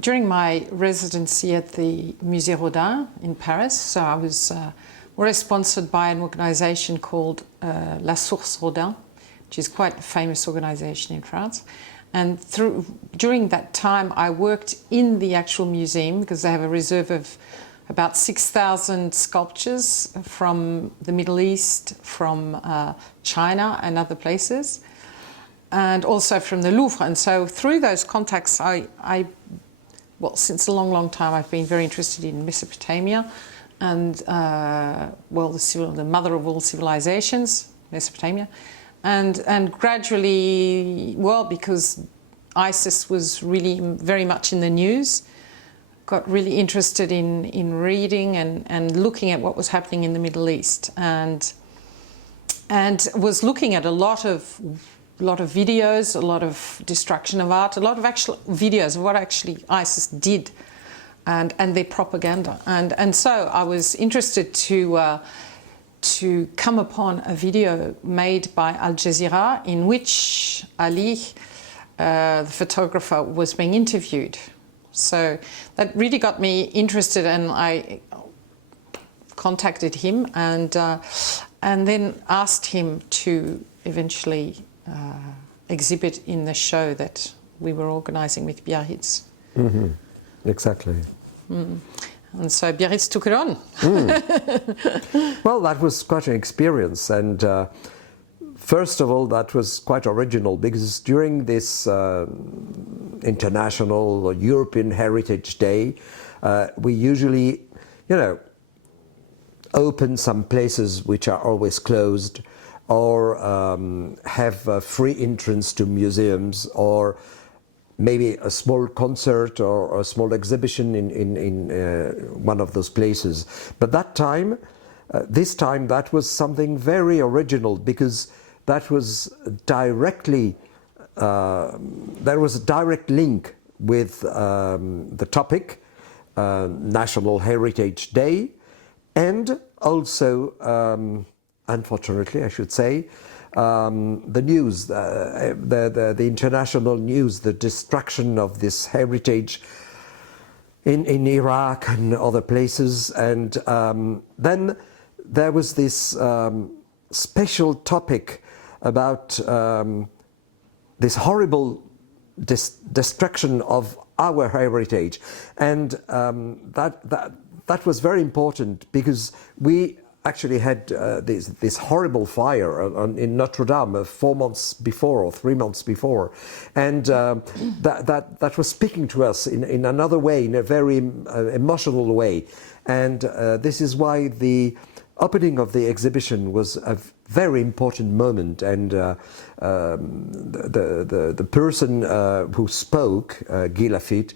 during my residency at the Musée Rodin in Paris, so I was sponsored by an organization called La Source Rodin, which is quite a famous organization in France. And during that time, I worked in the actual museum because they have a reserve of about 6,000 sculptures from the Middle East, from China and other places, and also from the Louvre. And so through those contacts, well, since a long, long time, I've been very interested in Mesopotamia and, well, the mother of all civilizations, Mesopotamia. And gradually, well, because ISIS was really very much in the news, got really interested in reading and looking at what was happening in the Middle East, and was looking at a lot of videos, a lot of destruction of art, a lot of actual videos of what actually ISIS did, and their propaganda. And so I was interested to come upon a video made by Al Jazeera in which Ali, the photographer, was being interviewed. So that really got me interested, and I contacted him and then asked him to eventually exhibit in the show that we were organizing with Biarritz. Mm-hmm. Exactly. Mm. And so Biarritz took it on. Well, that was quite an experience, and first of all, that was quite original because during this International or European Heritage Day, we usually, open some places which are always closed, or have free entrance to museums, or maybe a small concert or a small exhibition in one of those places. But that time, this time, that was something very original because that was directly, there was a direct link with the topic, National Heritage Day, and also, unfortunately, I should say, the news, the international news, the destruction of this heritage in Iraq and other places. And then there was this special topic about this horrible destruction of our heritage. And that was very important because we actually had this horrible fire in Notre Dame 4 months before or 3 months before, and that was speaking to us in another way, in a very emotional way, and this is why the opening of the exhibition was a very important moment, and the person who spoke, Guy Lafitte,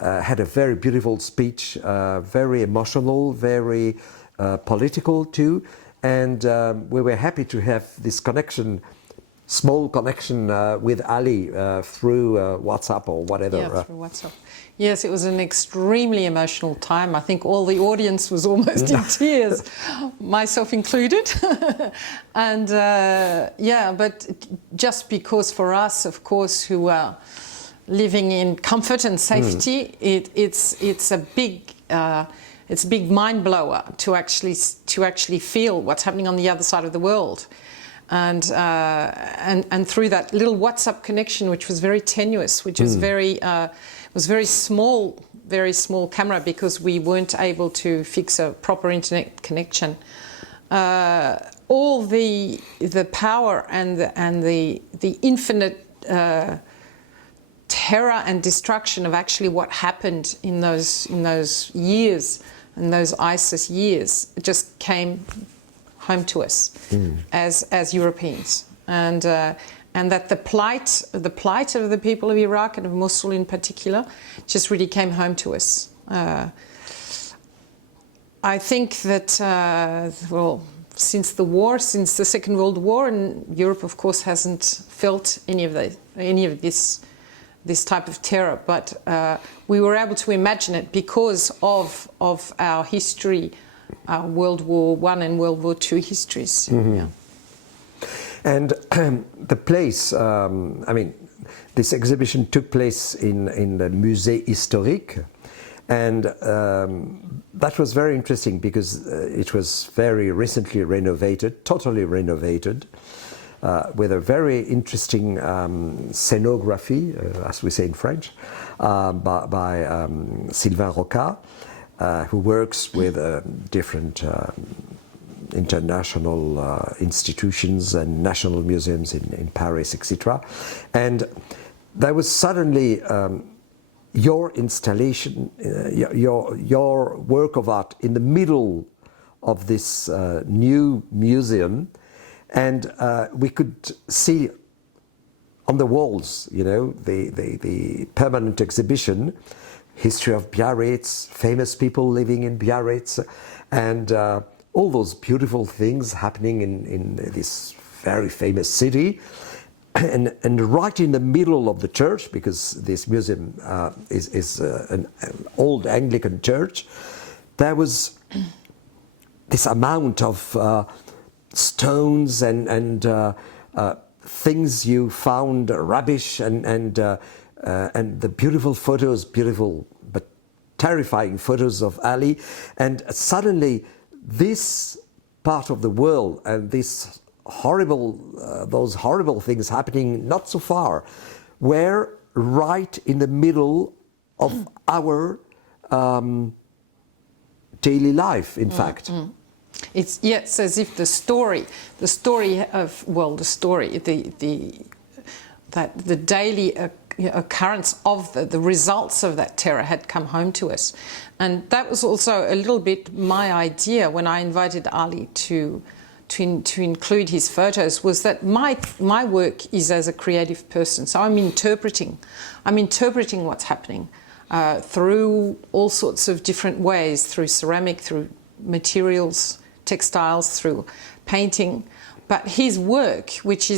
had a very beautiful speech, very emotional, very political too, and we were happy to have this connection, small connection with Ali through WhatsApp or whatever. Yeah, through WhatsApp. Yes, it was an extremely emotional time. I think all the audience was almost in tears, myself included. And yeah, but just because for us, of course, who are living in comfort and safety, it's a big mind blower to actually feel what's happening on the other side of the world, and through that little WhatsApp connection, which was very tenuous, which was very small camera because we weren't able to fix a proper internet connection. All the power and the infinite terror and destruction of actually what happened in those years. And those ISIS years just came home to us as Europeans, and that the plight of the people of Iraq and of Mosul in particular just really came home to us. I think that well, since the Second World War, and Europe, of course, hasn't felt any of this type of terror, but we were able to imagine it because of our history, our World War I and World War II histories. Mm-hmm. Yeah. And the place, I mean, this exhibition took place in the Musée Historique, and that was very interesting because it was very recently renovated, totally renovated, with a very interesting scenography, as we say in French, by Sylvain Roca, who works with different international institutions and national museums in Paris, etc. And there was suddenly your installation, your work of art in the middle of this new museum, and we could see on the walls, you know, the permanent exhibition, history of Biarritz, famous people living in Biarritz, and all those beautiful things happening in this very famous city. And right in the middle of the church, because this museum is an old Anglican church, there was this amount of stones and things you found rubbish, and the beautiful photos, beautiful but terrifying photos of Ali, and suddenly this part of the world and this horrible, those horrible things happening not so far, were right in the middle of our daily life, in fact. It's as if the story of, well, the daily occurrence of the results of that terror had come home to us. And that was also a little bit my idea when I invited Ali to include his photos, was that my work is as a creative person. So I'm interpreting what's happening through all sorts of different ways, through ceramic, through materials, textiles, through painting. But his work, which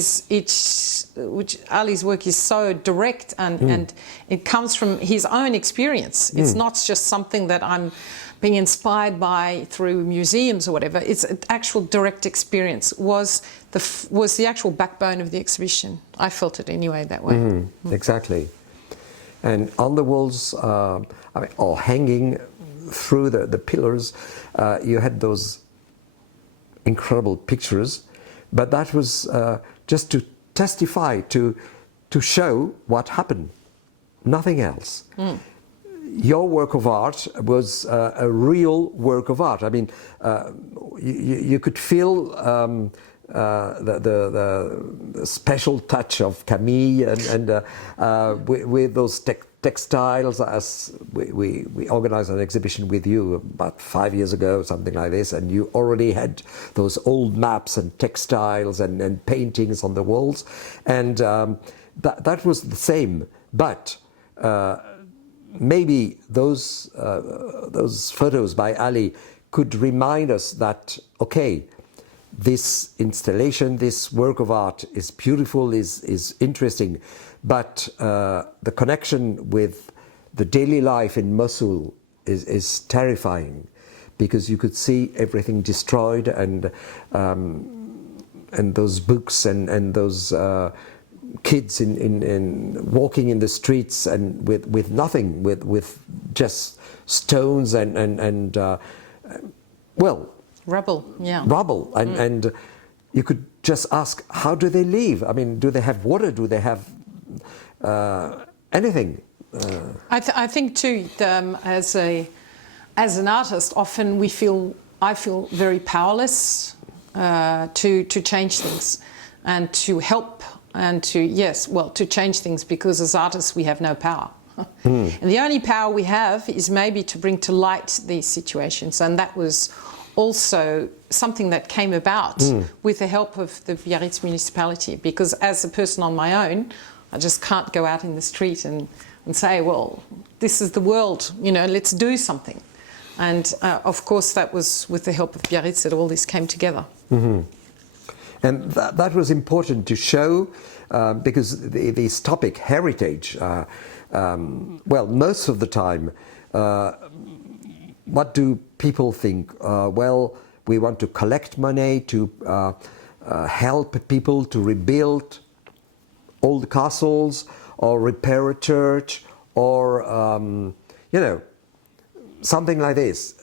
Ali's work is so direct and it comes from his own experience. It's not just something that I'm being inspired by through museums or whatever. It's an actual direct experience. Was the actual backbone of the exhibition. I felt it anyway that way. Exactly. And on the walls, or hanging through the pillars, you had those incredible pictures. But that was just to testify, to show what happened, nothing else. Your work of art was a real work of art. I mean, you could feel the special touch of Camille and with those textiles, as we organized an exhibition with you about 5 years ago, something like this, and you already had those old maps and textiles and paintings on the walls, and that was the same. But maybe those photos by Ali could remind us that, okay, this installation, this work of art is beautiful, is interesting, but the connection with the daily life in Mosul is terrifying, because you could see everything destroyed, and those books and those kids in walking in the streets and with nothing, with just stones and rubble, rubble, and you could just ask, how do they live? I mean, do they have water? Do they have anything? I think too, as an artist, often I feel very powerless to change things and to help and to change things, because as artists we have no power. And the only power we have is maybe to bring to light these situations, and that was also something that came about with the help of the Biarritz municipality, because as a person on my own, I just can't go out in the street and say, well, this is the world, let's do something. And of course that was with the help of Biarritz that all this came together. And that was important to show, because this topic, heritage, most of the time, what do people think? Well, we want to collect money to help people to rebuild old castles, or repair a church, or you know, something like this.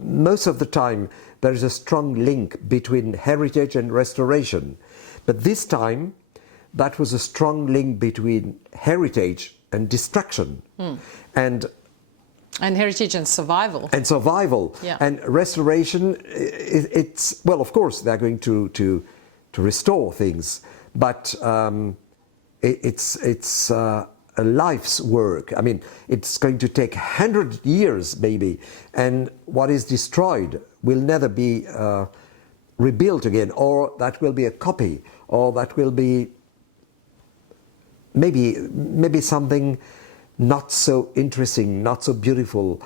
Most of the time there is a strong link between heritage and restoration, but this time that was a strong link between heritage and destruction, and heritage and survival. And survival. Yeah. And restoration, it's, well, of course, they're going to restore things, but it's a life's work. I mean, it's going to take 100 years, maybe, and what is destroyed will never be rebuilt again, or that will be a copy, or that will be maybe something not so interesting, not so beautiful.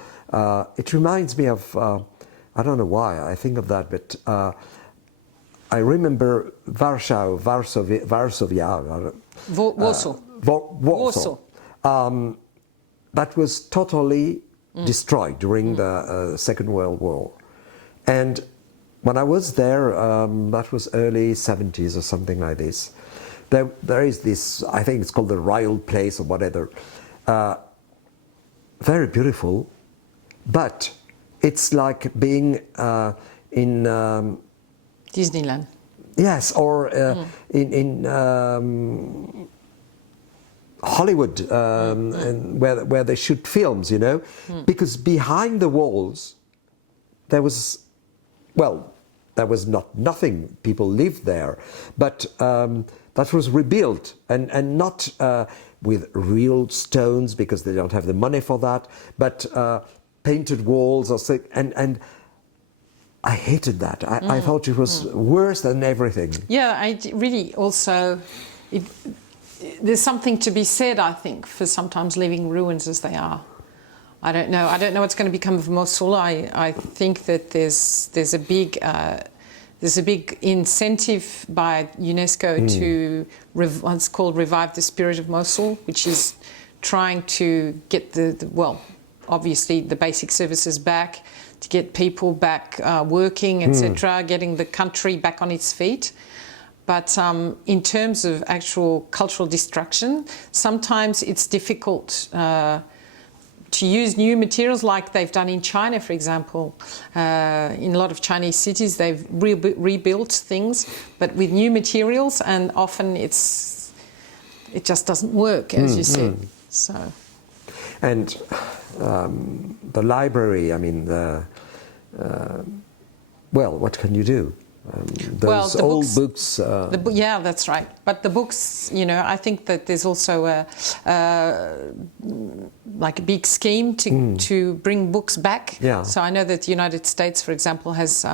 It reminds me of, I don't know why I think of that, but I remember Warsaw. That was totally destroyed during the Second World War. And when I was there, that was early 70s or something like this, there is this, I think it's called the Royal Place or whatever, very beautiful, but it's like being in Disneyland. Yes, or in Hollywood, and where they shoot films, you know, because behind the walls there was, well, there was nothing. People lived there, but that was rebuilt, and not with real stones, because they don't have the money for that, but painted walls or so, and I hated that. I thought it was worse than everything. Yeah, I really also, there's something to be said, I think, for sometimes leaving ruins as they are. I don't know what's going to become of Mosul. I think that there's a big incentive by UNESCO to what's called Revive the Spirit of Mosul, which is trying to get well, obviously the basic services back, to get people back working, etc., getting the country back on its feet. But in terms of actual cultural destruction, sometimes it's difficult to use new materials like they've done in China, for example. In a lot of Chinese cities, they've rebuilt things, but with new materials, and often it just doesn't work, as you said. So, and the library, I mean, well, what can you do? Those old books. Yeah, that's right. But the books, you know, I think that there's also like a big scheme to bring books back. Yeah. So I know that the United States, for example, has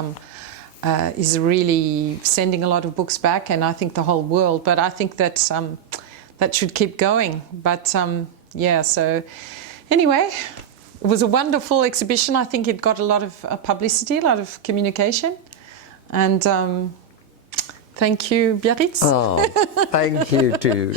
is really sending a lot of books back, and I think the whole world. But I think that that should keep going. But yeah. So anyway, it was a wonderful exhibition. I think it got a lot of publicity, a lot of communication. And thank you, Biarritz. Oh, thank you too.